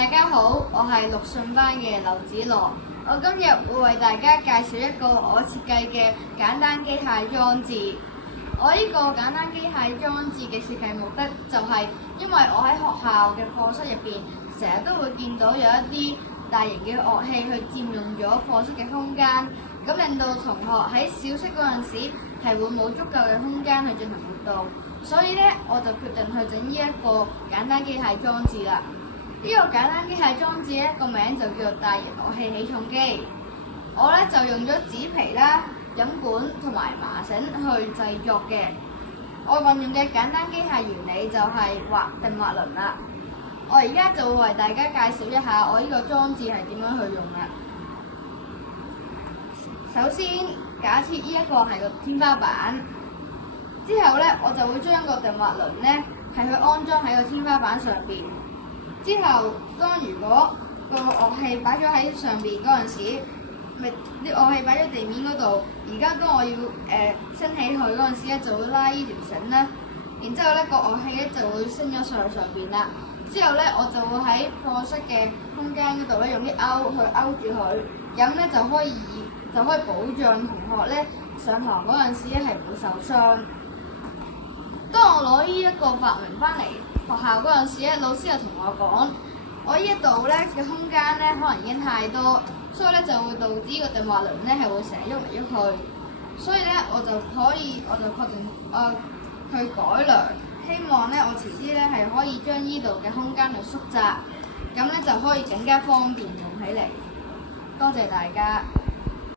大家好，我係陸信班嘅劉子樂。我今日會為大家介紹一個我設計嘅簡單機械裝置。我呢個簡單機械裝置嘅設計目的就係因為我喺學校嘅課室入邊，成日都會見到有一啲大型嘅樂器去佔用咗課室嘅空間，咁令到同學喺小息嗰陣時係會冇足夠嘅空間去進行活動，所以咧我就決定去整呢一個簡單機械裝置啦。呢個簡單機械裝置咧個名就叫做大型樂器起重機。我咧就用咗紙皮啦、飲管同埋麻繩去製作嘅。我運用嘅簡單機械原理就係定滑輪啦。我而家就會為大家介紹一下我呢個裝置係點樣去用啦。首先，假設呢一個係個天花板，之後咧我就會將個定滑輪咧係去安裝喺個天花板上邊。之後，如果個樂器擺咗喺上邊嗰陣時，啲樂器擺咗地面嗰度。而家當我要升起佢嗰陣時咧，就會拉呢條繩啦。然之後咧，個樂器咧就會升咗上邊啦。之後咧，我就會喺課室嘅空間嗰度咧，用啲勾去勾住佢，咁咧就可以保障同學咧上堂嗰陣時咧係唔會受傷。當我攞呢一個發明翻嚟學校嗰陣時咧，老師就同我講，我呢一度咧嘅空間咧可能已經太多，所以咧就會導致呢個定滑輪咧係會成日喐嚟喐去，所以咧我就決定去改良，希望咧我遲啲咧係可以將呢度嘅空間去縮窄，咁咧就可以更加方便用起嚟。多謝大家。